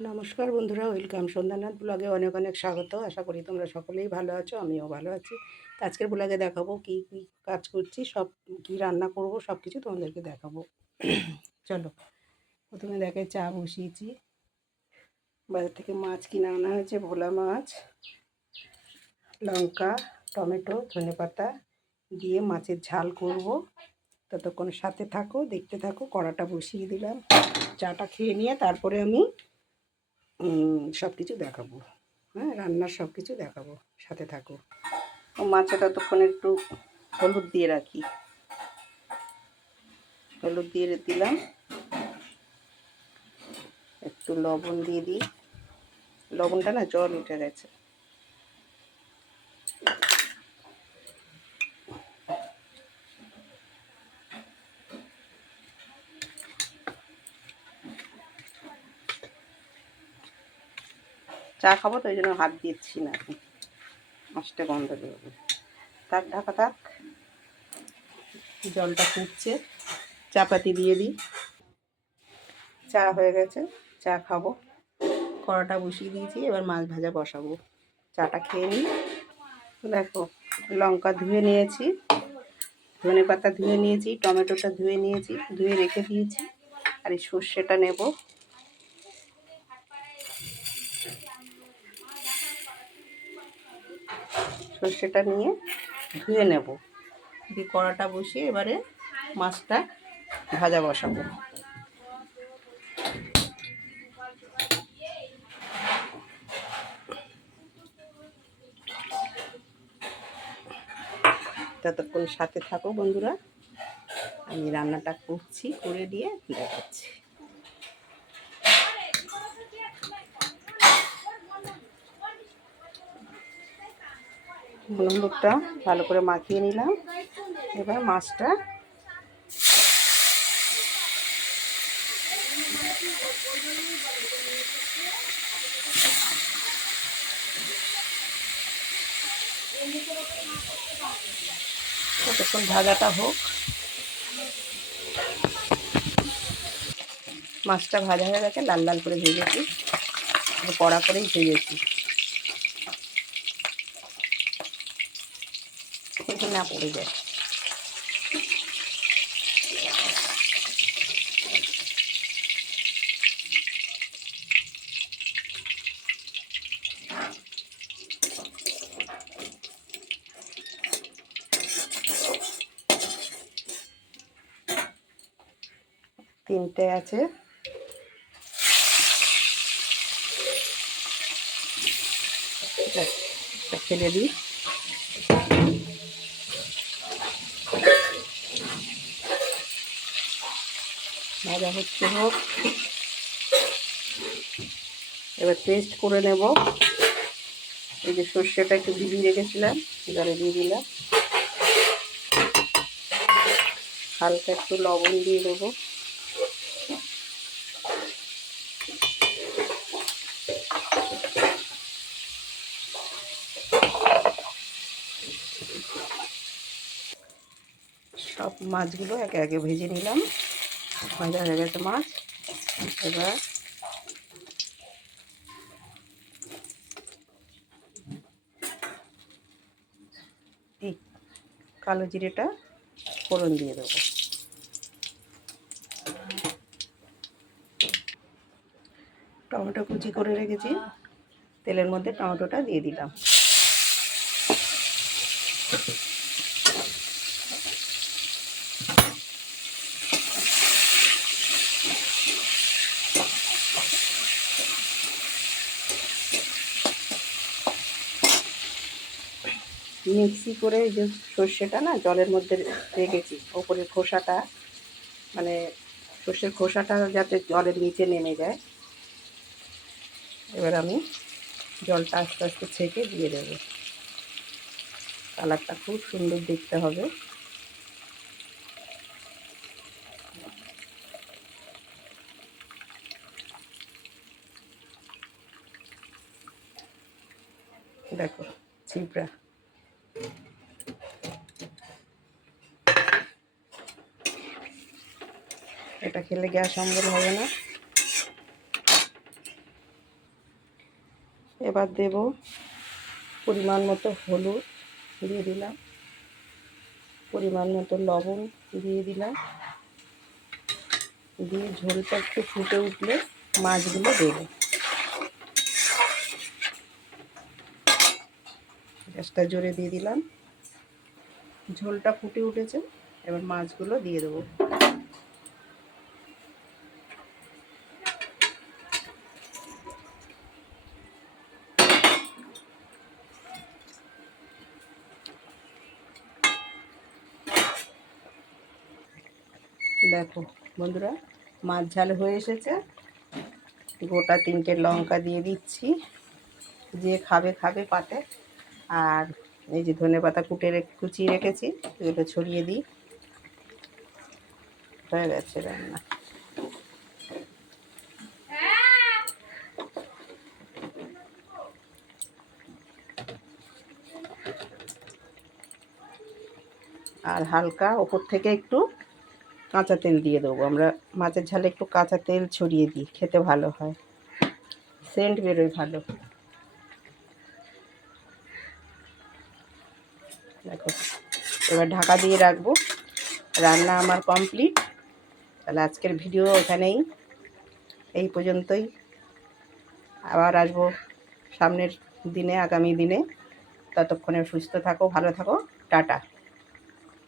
নমস্কার বন্ধুরা, ওয়েলকাম সন্ধ্যানাথ ব্লগে অনেক অনেক স্বাগত। আশা করি তোমরা সকলেই ভালো আছো, আমিও ভালো আছি। তো আজকের ব্লগে দেখাবো কী কী কাজ করছি, সব কী রান্না করব সব কিছু তোমাদেরকে দেখাবো। চলো, প্রথমে দেখাই চা বসিয়েছি। বাজার থেকে মাছ কিনে আনা হয়েছে, ভোলা মাছ, লঙ্কা, টমেটো, ধনেপাতা দিয়ে মাছের ঝাল করব। ততক্ষণ সাথে থাকো, দেখতে থাকো। কড়াটা বসিয়ে দিলাম। চাটা খেয়ে নিয়ে তারপরে আমি সব কিছু দেখাবো। হ্যাঁ, রান্নার সব কিছু দেখাবো, সাথে থাকো। মাছে ততক্ষণ একটু হলুদ দিয়ে রাখি। হলুদ দিয়ে দিলাম, একটু লবণ দিয়ে দিই। লবণটা না জল উঠে গেছে। চা খাবো তো, ওই জন্য হাত দিচ্ছি না, মাছটা গন্ধ বেরোবে। থাক, ঢাকা থাক। জলটা ফুটছে, চা পাতি দিয়ে দিই। চা হয়ে গেছে, চা খাবো। কড়াটা বসিয়ে দিয়েছি, এবার মাছ ভাজা বসাবো। চাটা খেয়ে নিই। দেখো, লঙ্কা ধুয়ে নিয়েছি, ধনেপাতা ধুয়ে নিয়েছি, টমেটোটা ধুয়ে নিয়েছি, ধুয়ে রেখে দিয়েছি। আর এই সর্ষেটা নেব। সর্ষেটা নিয়ে ধুয়ে নেব, দিয়ে কড়াটা বসিয়ে এবারে মাছটা ভাজা বসাবো। ততক্ষণ সাথে থাকো বন্ধুরা, আমি রান্নাটা করছি, করে দিয়ে দেখাচ্ছি। হলুদটা ভালো করে মাখিয়ে নিলাম। এবার মাছটা ততক্ষণ ভাজাটা হোক। মাছটা ভাজা হয়ে গেছে, লাল লাল করে ভেজেছি, কড়া করেই ভেজেছি, কিন্তু না পড়ে যায়। তিনটে আছে, ফেলে দিই। ভাজা হচ্ছে হোক, এবার পেস্ট করে নেব। এই যে সর্ষেটা একটু ভিজিয়ে রেখেছিলাম, জলে দিয়ে দিলাম। হালকা একটু লবণ দিয়ে দেবো। সব মাছগুলো একে একে ভেজে নিলাম। ভাজা হয়ে গেছে মাছ। এবার এই কালো জিরেটা ফোড়ন দিয়ে দেবো। টমেটো কুচি করে রেখেছি, তেলের মধ্যে টমেটোটা দিয়ে দিলাম। মিক্সি করে এই যে সর্ষেটা না জলের মধ্যে রেখেছি, ওপরের খোসাটা, মানে সর্ষের খোসাটা যাতে জলের নিচে নেমে যায়। এবার আমি জলটা আস্তে আস্তে ছেঁকে দিয়ে দেবো। কালারটা খুব সুন্দর দেখতে হবে। দেখো ছিপড়া, এটা খেলে গ্যাস অম্বল হবে না। এবার দেব পরিমাণ মতো হলুদ দিয়ে দিলাম, পরিমাণ মতো লবণ দিয়ে দিলাম, দিয়ে ঝোলটা একটু ফুটে উঠলে মাছগুলো দেব। গ্যাসটা জোরে দিয়ে দিলাম, ঝোলটা ফুটে উঠেছে, এবার মাছগুলো দিয়ে দেবো। দেখো বন্ধুরা, মাছ ঝাল হয়ে এসেছে। গোটা 3টে লঙ্কা দিয়ে দিচ্ছি, যে খাবে খাবে পাতে। আর এই যে ধনেপাতা কুচিয়ে রেখেছি, এগুলো ছড়িয়ে দিই। হয়ে গেছে রান্না। আর হালকা ওপর থেকে একটু কাঁচা তেল দিয়ে দেবো। আমরা মাছের ঝালে একটু কাঁচা তেল ছড়িয়ে দিই, খেতে ভালো হয়, সেন্ট বেরোয় ভালো। দেখো, এবার ঢাকা দিয়ে রাখবো। রান্না আমার কমপ্লিট। তাহলে আজকের ভিডিও এখানেই, এই পর্যন্তই। আবার আসবো সামনের দিনে, আগামী দিনে। ততক্ষণে সুস্থ থাকো, ভালো থাকো, টাটা।